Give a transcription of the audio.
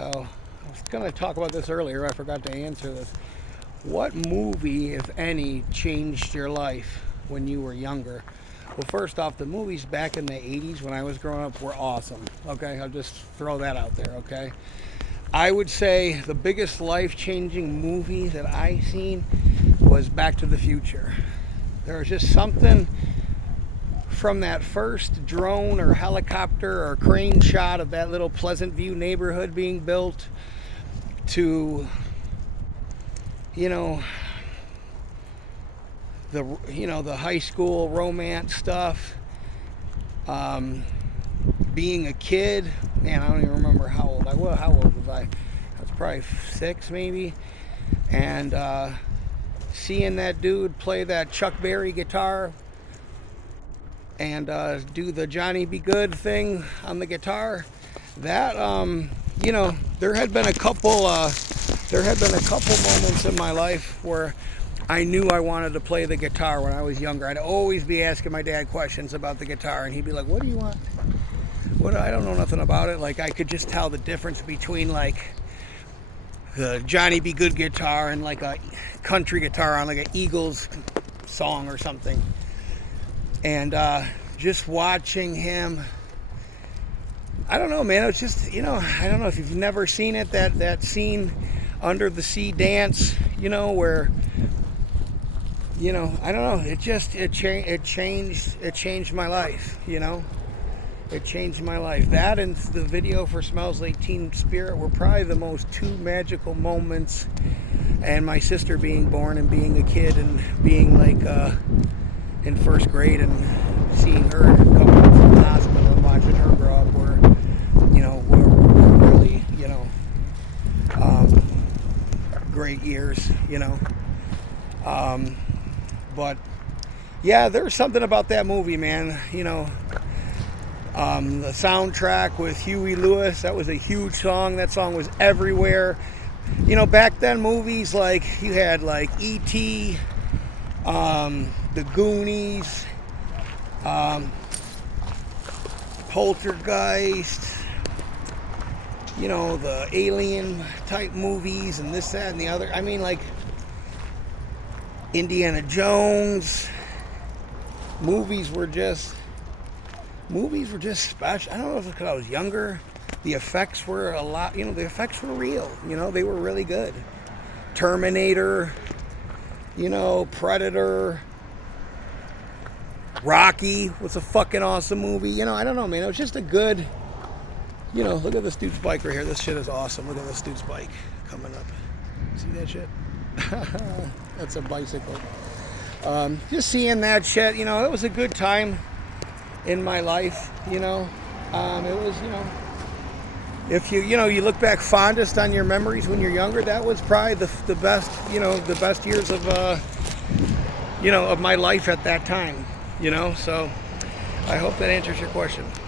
So I was going to talk about this earlier. I forgot to answer this. What movie, if any, changed your life when you were younger? Well, first off, the movies back in the 80s when I was growing up were awesome. Okay, I'll just throw that out there, okay? I would say the biggest life-changing movie that I seen was Back to the Future. There was just something from that first drone or helicopter or crane shot of that little Pleasant View neighborhood being built to, you know, the high school romance stuff, being a kid. Man, I don't even remember how old I was. How old was I? I was probably 6 maybe. And seeing that dude play that Chuck Berry guitar and do the Johnny Be Good thing on the guitar, that there had been a couple moments in my life where I knew I wanted to play the guitar when I was younger. I'd always be asking my dad questions about the guitar, and he'd be like, "What do you want?" "What? I don't know nothing about it." Like, I could just tell the difference between like the Johnny Be Good guitar and like a country guitar on like an Eagles song or something. And just watching him, I don't know, man. It was just, I don't know if you've never seen it, that scene, Under the Sea Dance, where, I don't know. It changed my life, It changed my life. That and the video for Smells Like Teen Spirit were probably the most two magical moments. And my sister being born and being a kid and being like in first grade and seeing her come home from the hospital and watching her grow up were really, great years, But yeah, there's something about that movie, man. The soundtrack with Huey Lewis, that was a huge song. That song was everywhere. Back then movies like you had like E.T., The Goonies, Poltergeist, the alien type movies and this, that, and the other. I mean, like Indiana Jones. Movies were just special. I don't know if it's because I was younger. The effects were a lot, the effects were real. They were really good. Terminator, Predator, Rocky was a fucking awesome movie. I don't know, man. It was just a good, look at this dude's bike right here. This shit is awesome. Look at this dude's bike coming up. See that shit? That's a bicycle. Just seeing that shit, it was a good time in my life, it was, if you look back fondest on your memories when you're younger, that was probably the best, the best years of, of my life at that time, so I hope that answers your question.